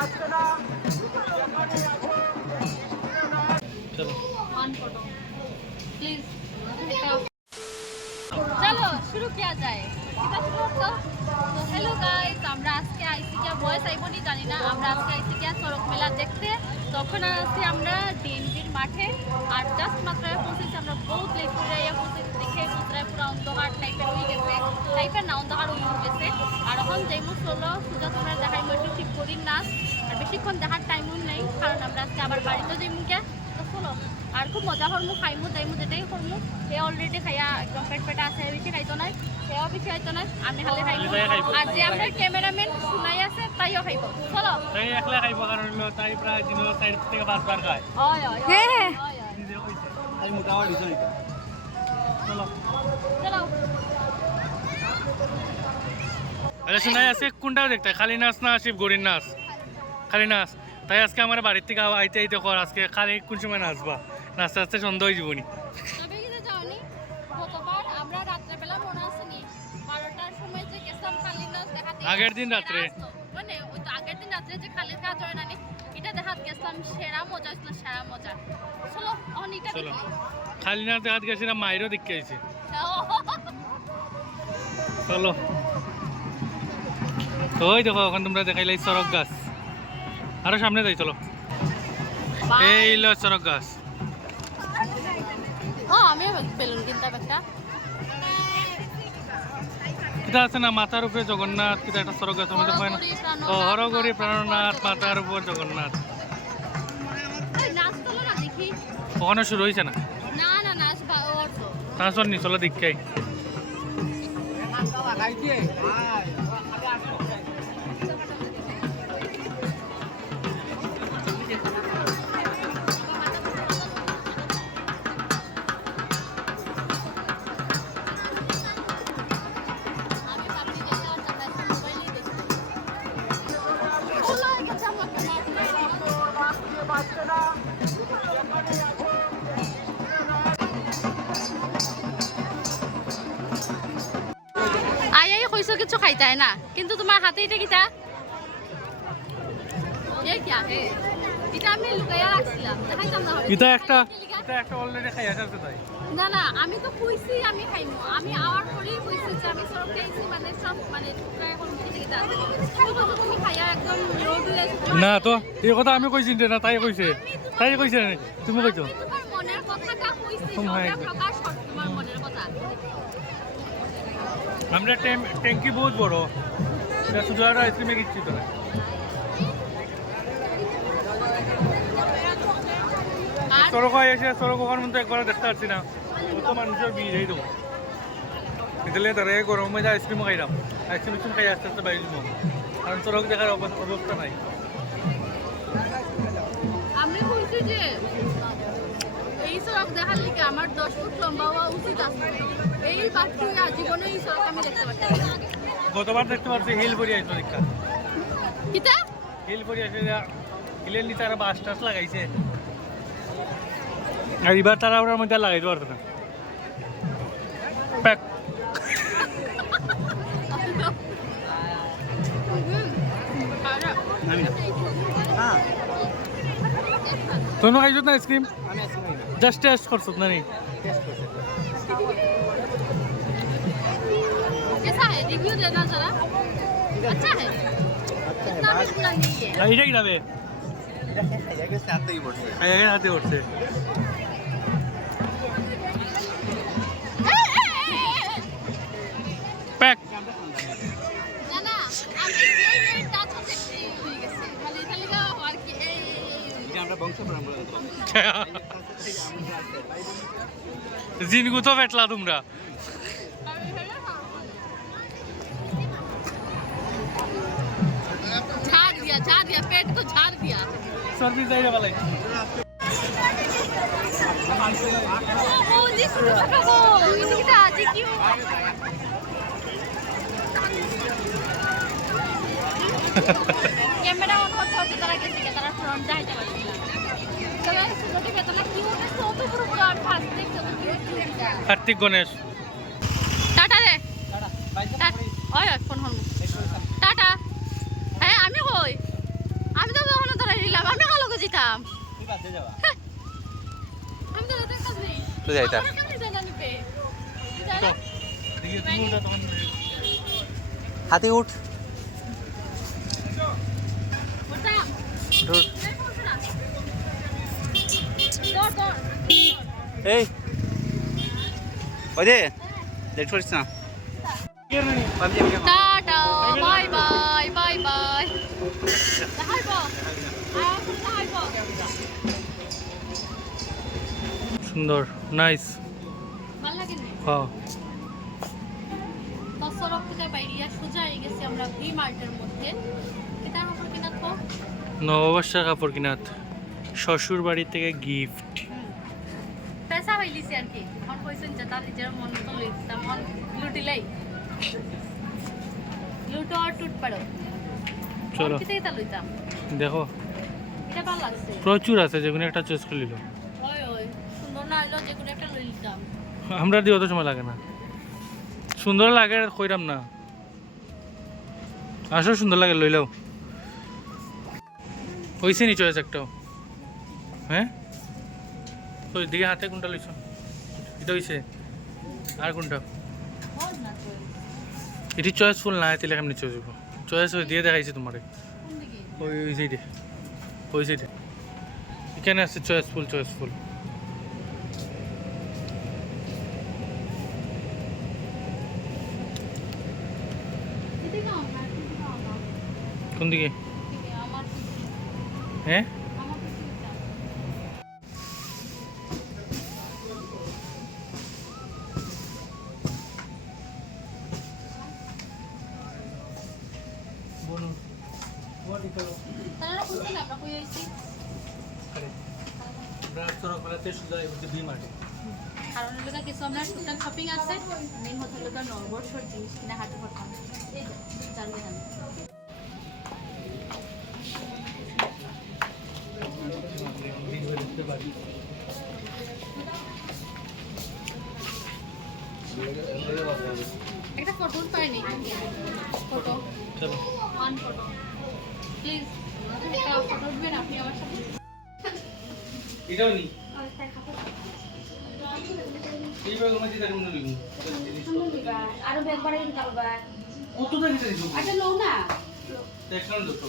please चलो शुरू किया जाए तो हेलो गाइस আমরা আজকে আইসি কিয়া বয়স আইবনি জানি না আমরা আজকে আইসি কিয়া সড়ক মেলা দেখতে তখন আসি আমরা ডিএনবির মাঠে আর জাস্ট মাত্র পৌঁছেছি আমরা বহুত লেট করে আইয়া পৌঁছেছি দেখে পুরো পুরো অন্ধকার টাইপের হয়ে গেছে টাইপের না অন্ধকার হয়ে গেছে আর এখন যাইমু চলো সুজা তোমরা দেখাইমু একটু ঠিক করি নাচ আর বেশিক্ষণ দেখার টাইমও নেই কারণ আমরা আজকে আবার বাড়িতে যাইমু কে তো চলো আর খুব মজা করমু খাইমু যাইমু যেটাই করমু সে অলরেডি খাইয়া একদম পেট আছে বেশি খাইতো নাই সেও বেশি খাইতো নাই আমি খালি খাইমু আর যে আমরা ক্যামেরাম্যান শুনাই আছে তাইও খাইব চলো তাই একলা খাইব কারণ হলো তাই প্রায় দিন 4 থেকে 5 বার খায় ওই ওই হ্যাঁ নিজে কইছে তাই মোটামুটি দিছো এটা চলো চলো আরে শুনাই আছে কোনটাও দেখতে খালি নাচ না শিব গরির নাচ খালি নাচ তাই আজকে আমার বাড়ির থেকে আইতে আইতে কর আজকে খালি কোন সময় নাচবা নাচতে নাচতে সন্ধ্যা হয়ে যাবনি তবে কি জানি গতবার আমরা রাত্রে বেলা মনে আছে নি 12টার সময় যে গেছলাম খালি নাচ দেখাতে আগের দিন রাত্রে মানে ওই তো আগের দিন রাত্রে যে খালি কাজ হয় না এটা দেখাতে গেছলাম সেরা মজা ছিল সেরা মজা চলো অন এটা চলো দেখি খালি নাচ দেখাতে গেছি না মায়েরও দেখতে আইছি চলো ওই দেখো এখন তোমরা দেখাইলে চরক গাছ আরো সামনে যাই চলো এই লো চরক গাছ আমি বেলুন কিনতাম একটা কিতা আছে না মাথার উপরে জগন্নাথ কিতা একটা চরক গাছ আমি দেখো না ও হরগরি প্রাণনাথ মাথার উপর জগন্নাথ নাচ চলো না দেখি ওখানে শুরু হয়েছে না না না নাচ নাচ নি চলো দেখাই আই কইছো কিছু খাইতাই না কিন্তু তোমার হাতে এটা কিটা এ কি আছে এটা আমি লুকাইয়া রাখছিলাম দেখাইতাম না এটা একটা অলরেডি খাই আছে তাই না না আমি তো কইছি আমি খাইমু আমি আওয়ার পরেই কইছি যে আমি সব খাইছি মানে সব মানে টুকরা এখন মুখে থেকে যাচ্ছে কিন্তু তুমি খাইয়া একদম রোড হয়ে না তো এই কথা আমি কইছি না তাই কইছে তুমি কইছো তোমার মনের কথাটা কইছি ওটা প্রকাশ কর তোমার মনের কথা আমরা ট্যাঙ্কি বহুত বড় এটা শুধু আর আইসক্রিমে কিচ্ছু তো না সড়ক এসে সড়ক ওখানে মধ্যে একবার দেখতে পাচ্ছি না কত মানুষের ভিড় এই তো এখানে তারা গরম মধ্যে আইসক্রিমও খাইলাম আইসক্রিম খাই আস্তে আস্তে বাইরে যাবো কারণ সড়ক দেখার অবস্থা নাই আমি বলছি যে এই সড়ক দেখার লিগে আমার 10 ফুট লম্বা হওয়া উচিত আছে এই বাচ্চা জীবনে এই সড়ক আমি দেখতে পাচ্ছি গতবার দেখতে পাচ্ছি হিল পরি আইতো দেখা কিতা হিল পরি আসে হিলের নিচে তারা বাস টাস লাগাইছে আর এবার তারা ওর মধ্যে লাগাইতে পারতো না প্যাক তুমি খাইছো না আইসক্রিম জাস্ট টেস্ট করছো না নি कैसा है रिव्यू देना जरा अच्छा है इतना भी बुरा नहीं है এইটা কি যাবে হাতে উঠছে প্যাক না না আমি এই টাচ করতে হয়ে গেছে খালি খালি আর কি এই আমরা বংশ পরম্পরা জিনগু তো পেটলা তোমরা झाड़ दिया पेट को झाड़ दिया सर्विस जाइए वाला ओ जी सुनो खाबो এটা আজি কি ক্যামেরা অন করতে করতে তারা গেছে তারা ফ্রন্ট যাইতে পারে তবে সুন্দরী বেতনা কি হচ্ছে তো পুরো আর ফাস্ট দেখতে তো কি কার্তিক গণেশ টাটা রে টাটা ওই ফোন হল টাটা হ্যাঁ আমি কই আমি তো তো যাইতা আমরা কেমনে জানা নিবে জানা দেখি তুমি ওটা তখন হাতি উঠ ওটা ধর দর দর এই ওই যে দেখ করিস না PUBG tata bye bye bye bye hi বল হাই বল সুন্দর নাইস ভালো লাগে না হ্যাঁ তসরক থেকে বাইরিয়া সোজা হয়ে গেছি আমরা ভি মার্টের মধ্যে এটা আমার কিনা তো নববর্ষের কাপড় কিনাত শ্বশুর বাড়ি থেকে গিফট পয়সা পাইলিছি আর কি মন কইছেন যে তার নিজের মন তো লইতাম মন লুটিলাই লুটো আর টুট পারো চলো কিতে এটা লইতাম দেখো এটা ভালো লাগছে প্রচুর আছে যেগুলো একটা চয়েস করে নিল ওই ওই সুন্দর না হইলো যে কোনো একটা লই লিতাম আমরা দিয়ে অত সময় লাগে না সুন্দর লাগে কইরাম না আসো সুন্দর লাগে লইলাও হইছে নি চয়েস একটাও হ্যাঁ ওই দিকে হাতে কোনটা লইছ এটা হইছে আর কোনটা বল না তো এটি চয়েসফুল না তাহলে কেমনি চয়েস হইব চয়েস হয়ে দিয়ে দেখাইছি তোমারে কোন দিকে ওই সাইডে ওই সাইডে এখানে আছে চয়েসফুল চয়েসফুল এদিকে নাও না এদিকে নাও না কোন দিকে এদিকে আমার হ্যাঁ আমার কিছু দিতাম তারা কইছিল আমরা কই আইছি কারণ লোকা কিছু আমরা টুকটাক শপিং আছে মেন হচ্ছে লোকা নববর্ষর জিনিস কিনা হাতে করতাম এই জানি জানি একটা ফটো পাইনি ফটো চলো ওয়ান ফটো প্লিজ একটা ফটো দিবেন আপনি আমার সাথে এটাও নি এইভাবে ঘুমাইতে থাকি মনে লিখুন আরো ব্যাগ বাড়াই দিতে পারবা কত টাকা দিতে দিব আচ্ছা লও না দেখলাম তো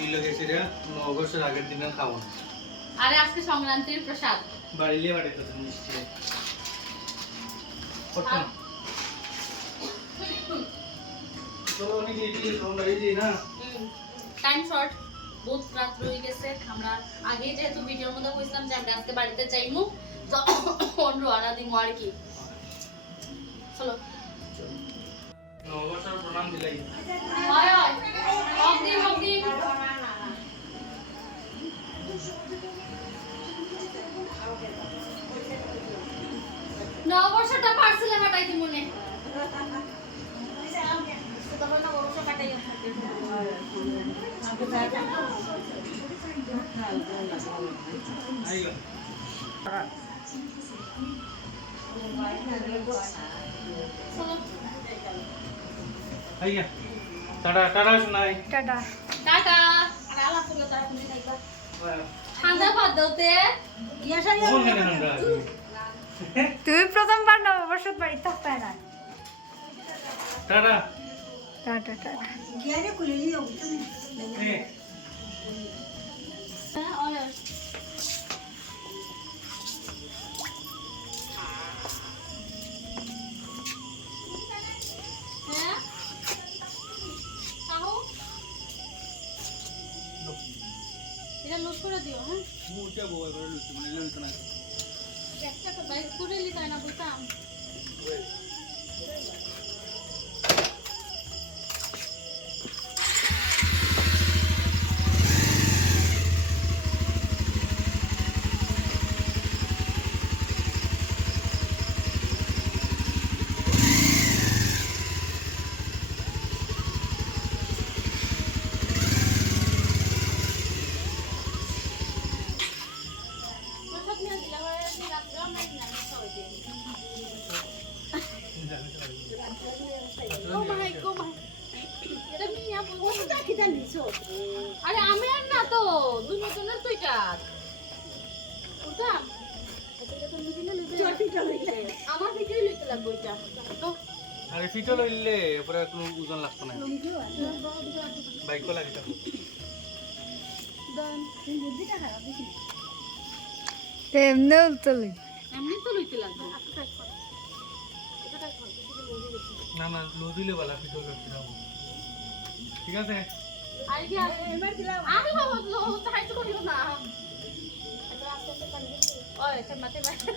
এই লাগাইছে রে অবশ্যই আগের দিন খাবো না আরে আজকে সংক্রান্তির প্রসাদ বাড়িলে বাড়িতে তো মিষ্টি কত তো অনেক এই যে আমরা এই যে না টাইম শর্ট বহুত রাত রয়ে গেছে আমরা আগে যেহেতু ভিডিওর মধ্যে কইছিলাম যে আমরা আজকে বাড়িতে যাইমু তো অন্য আনা দিমু আর কি চলো নববর্ষের প্রণাম দিলাই হয় হয় অগ্নি অগ্নি নববর্ষটা পার্সেলে পাঠাই দিমু নে আইগো চলো আইগা টাটা টাটা শোনাই টাটা টাটা আর আলা ফুলো তার তুমি যাইবা ঠান্ডা ভাত দউতে কোন কেন আমরা তুমি প্রথমবার নববর্ষ বাড়ি থাকতে না টাটা টাটা টাটা এ হ্যাঁ অরে হ্যাঁ খাও এটা লুট করে দিও হ্যাঁ মুটা বউ এবারে লুচি মানে লুচি না একটা তো বাইক করে লি তাই না বুঝতাম আরে আমি আর না তো দুজনের দুইটা উঠাম আমার ভিডিও লইতে লাগবে ওইটা তো আরে ফিটো লইলে পরে কোনো ওজন লাগতো না বাইক লাগে যাবো এমনিও চলে এমনি তো লইতে লাগবে না না লো দিলে বালা ফিটো করতে যাবো ঠিক আছে আইডিয়া আমি ভাবলো তাই তো করিও না ওই মাতে মাতে